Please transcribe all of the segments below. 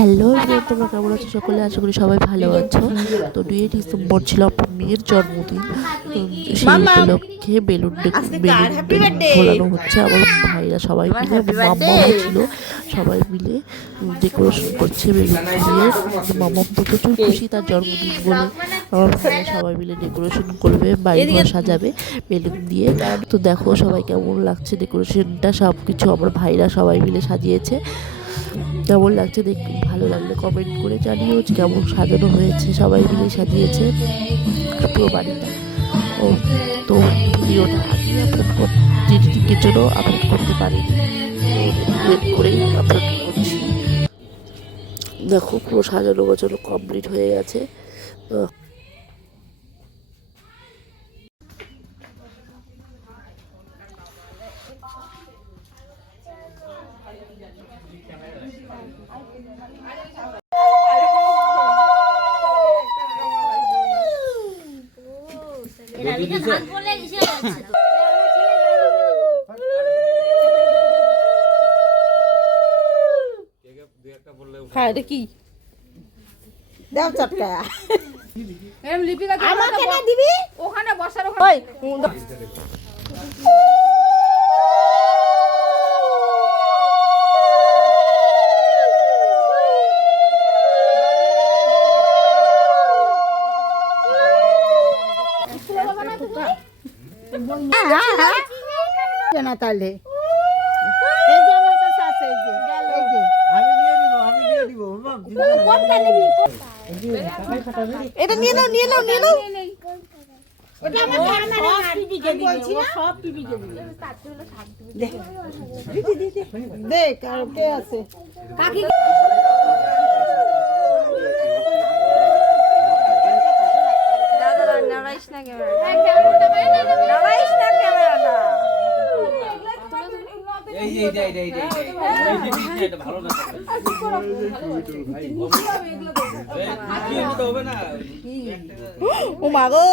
Hello everyone, তোমরা কেমন আছো? সকলে আশা করি সবাই ভালো আছো। তো 2 ডিসেম্বর ছিল আমার মেয়ের জন্মদিন। সেই উপলক্ষে বেলুন ফোলানো হচ্ছে। আমার ভাইরা সবাই মিলে, মাম্মাও ছিল, সবাই মিলে ডেকোরেশন করছে বেলুন দিয়ে। মাম্মাম তো প্রচুর খুশি তার জন্মদিন বলে। আমার ভাইরা সবাই মিলে ডেকোরেশন করবে, বাড়ি ঘর সাজাবে বেলুন দিয়ে। তো দেখো সবাই কেমন লাগছে ডেকোরেশনটা, সব কিছু আমার ভাইরা সবাই মিলে সাজিয়েছে। কেমন লাগছে দেখ, ভালো লাগলে কমেন্ট করে জানিও কেমন সাজানো হয়েছে। সবাই মিলে সাজিয়েছে পুরো বাড়িটা। ও তো ভিডিওটা আগে আপলোড এডিটিংয়ের জন্য আপলোড করতে পারিনি, লেট করেই আপলোড করছি। দেখো পুরো সাজানো গোছানো কমপ্লিট হয়ে গেছে। তো এটা কি দাও চটকা লিপিকা আমাকে না দিবি ওখানে বসার ওখানে না তাহলে এই যে আমার কাছে আছে, এই যে এই যে আমি দিয়ে দিব কোনটা নিবি? এটা নিয়ে নাও ওটা আমার ক্যামেরা পিপিকে দিবি, বলছি না সব পিপিকে দিবি। দেখ আর কে আছে কাকি দাদা নারাইশ না ক্যামেরাটা নারাইশ না ক্যামেরাটা এই ভালো না ও মা গো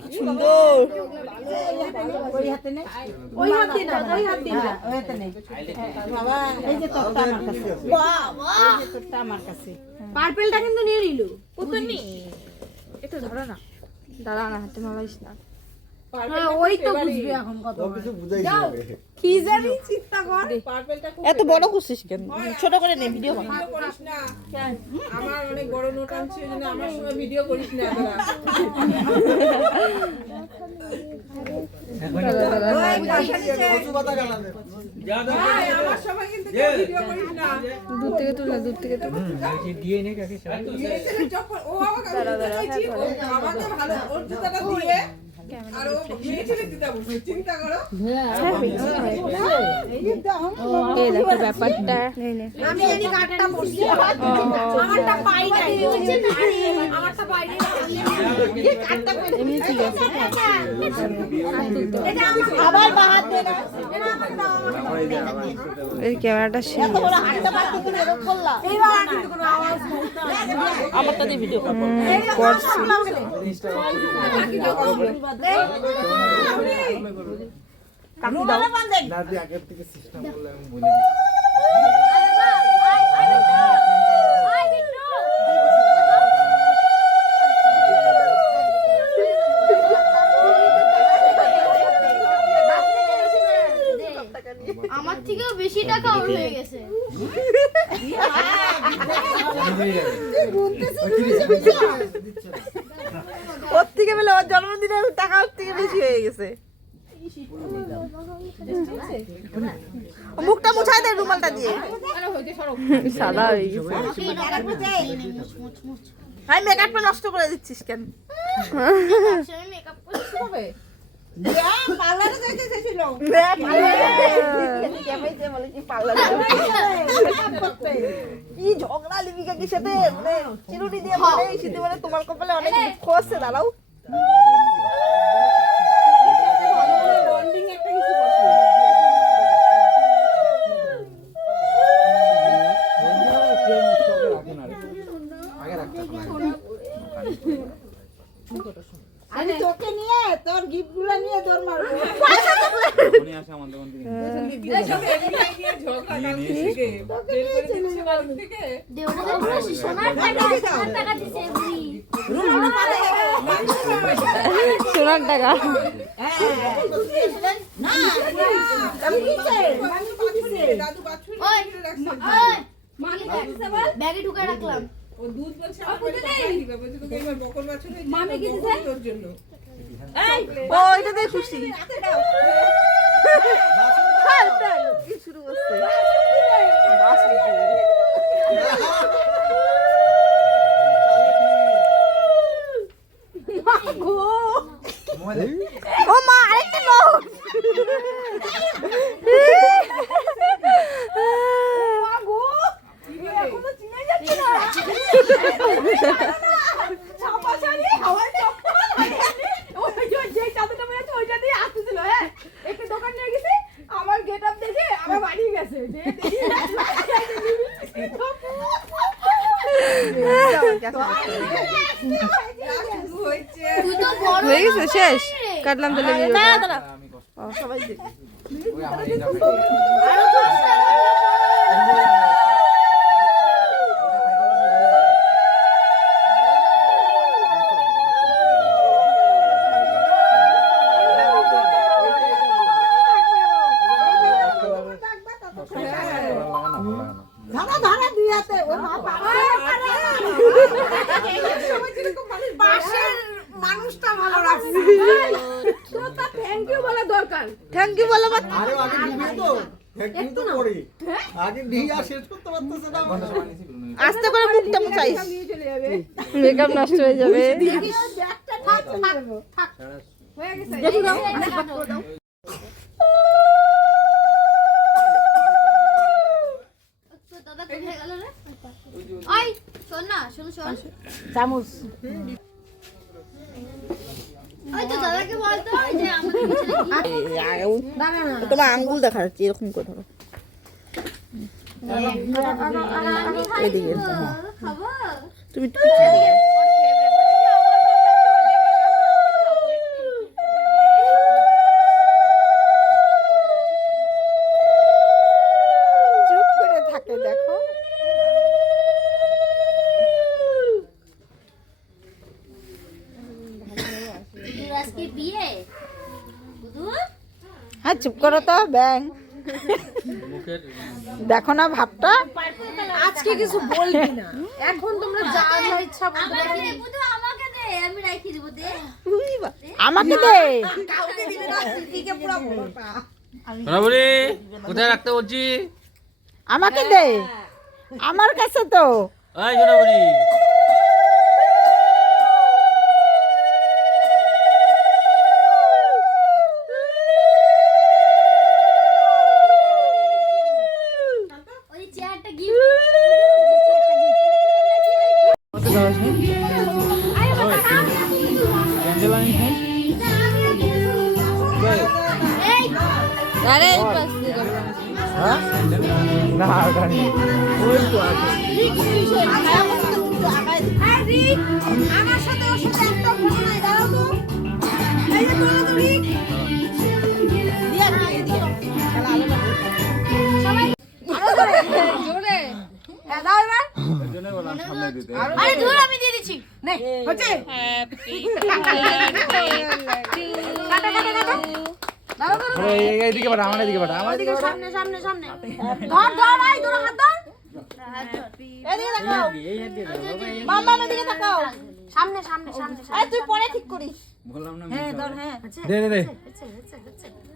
কি সুন্দর। ওই হাতে নে, ওই হাতে না, ওই হাতে না, ওই হাতে নে বাবা। এই যে তোরটা আমার কাছে, বাবা এই যে তোরটা আমার কাছে। পার্পলটা কিন্তু নিয়ে নিলো পুতুনি, এটা ধরো না দাদা না হাতে মারাইস না। ওই তো বুঝবি এখন কত কিছু বুঝাইছি কি জানি চিন্তা কর। এত বড় করছিস কেন? ছোট করে নে, ভিডিও করিস না। আমার অনেক বড় নোট আনছি, জন্য আমার সঙ্গে ভিডিও করিস না তোরা। আমার সবাই কিন্তু ভিডিও করিস না। দূর থেকে তুল, দূর থেকে তুল। দিয়ে নে কাকে সবাই যখন ও আমাকে চাইছি, ও আমাকে ভালো ওর জুতাটা দিয়ে আর ও মেয়েটাকে দিতে বলছে, চিন্তা করো। এই দেখো ব্যাপারটা, আমি এই কাটটা পড়ছি, আমারটা পাই নাই, আমারটা পাই নাই, এই কাটটা এমনি ঠিক আছে। এটা আবার বাহাত দে না, এই ক্যামেরাটা সেই এত বড় হাতটা বাকি করে এরকম করলা, এইবার কিন্তু কোনো আওয়াজ নাই। আমারটা দিয়ে ভিডিও করছি কাকি দাও না দি আগে থেকে সিস্টেম বলে আমি বলে দিই। আমার থেকেও বেশি টাকা ওর হয়ে গেছে। ওর থেকে বলে ওর জন্মদিনের টাকা ওর থেকে বেশি হয়ে গেছে। মুখটা মুছাই দে রুমালটা দিয়ে, সাদা হয়ে গেছে। হাই মেকআপটা নষ্ট করে দিচ্ছিস কেন? মেকআপ করতে হবে পার্লারে যাইতে চাইছিল, কি ঝগড়া লিপিকা কি সাথে, মানে চিরুনি দিয়ে বলে শীতে বলে তোমার কপালে অনেক দুঃখ আছে। দাঁড়াও আমি তোকে নিয়ে তোর গিফটগুলো নিয়ে তোর মারবো উনি আসে আমাদের দোকান থেকে দেওটা পুরো সোনার টাকা দিছে বুড়ি সোনার টাকা না আমি কি চাই ওই ব্যাগে ঢুকায় রাখলাম মামি কি দিছে তোর জন্য ও এটা দিয়ে খুশি কি শুরু করছে ও মা আরেকটা নোট তুই তো বড় হয়ে গেছে শেষ কাটলাম তাহলে ভিডিওটা আমি কষ্ট ও, সবাই দেখ ওই আমার এইটা আরো দশটা ধরা ধরা দিয়াতে ও মা পাশের মানুষটা ভালো রাখছে তো তা থ্যাংক ইউ বলা দরকার থ্যাংক ইউ বলো বাট আরে আগে ডুবে তো একটু তো পড়ে আগে দিয়ে শেষ করতে পারতেছে না আস্তে করে মুখটা মুছাইস নিয়ে চলে যাবে মেকআপ নষ্ট হয়ে যাবে ব্যাগটা থাক থাক হয়ে গেছে তো দাদা কোথায় গেল রে ওই শোন না শোন চামচ ওই তো দাদাকে বলতো যে আমাদের তোমার আঙ্গুল দেখা যাচ্ছে এরকম করে ধরো এদিকে খাবো তুমি একটু পিছিয়ে দিকে। চুপ করে থাকে দেখো আজকে বিয়ে বুধু হ্যাঁ চুপ করো তো ব্যাং দেখো না ভাবটা আজকে কিছু বলবি না এখন তোমরা যা যা ইচ্ছা আমাকে দে বুধু আমাকে দে আমি রাখি দেব দে আমাকে দে কাউকে দিবি না দিদিকে পুরো বলবা বরাবরি কোথায় রাখতে বলছি আমাকে দে আমার কাছে তো এই বরাবরি ওই চেয়ারটা গিফট এই আরে এই পাশ থেকে না ওটা নেই আমার সাথে ওর সাথে একটা ফটো নাই দাঁড়াও তো এই যে তোলা তো রিক দিয়া দিয়া খেলা আলো না সবাই আরো জোরে হ্যাঁ দাও এবার জন্য বললাম সামনে দিতে আরে ধর আমি দিয়ে দিচ্ছি নে হচ্ছে কাটা কাটা কাটা দাও দাও এইদিকে পাঠা আমার এদিকে পাঠা আমার ওদিকে সামনে সামনে সামনে ধর ধর আই ধর হাত ধর এদিকে তাকাও মাম্মা এদিকে তাকাও সামনে সামনে সামনে আরে তুই পরে ঠিক করিস বললাম না হ্যাঁ ধর হ্যাঁ দে দে দে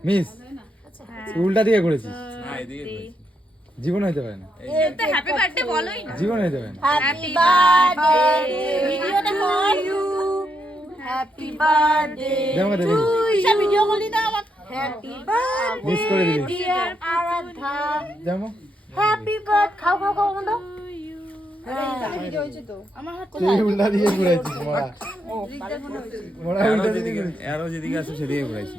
মিস উল্টা দিকে করেছিস না এদিকে জীবন হইতে পারে না হ্যাপি বার্থডে বলোই না জীবন হইতে পারে না হ্যাপি বার্থডে ভিডিওটা কর হ্যাপি বার্থডে দে আমাকে দে কিসা ভিডিও করলি না আমার হ্যাপি বার্থডে মিস করে দিবি ডিয়ার আরাধ্যা যেমন হ্যাপি বার্থ খাও খাও খাও বন্ধ তুই উল্টা দিকে ঘুরাইছিস মোড়া মোড়া উল্টা দিকে আরো যেদিকে আসো সেদিকে ঘুরাইছি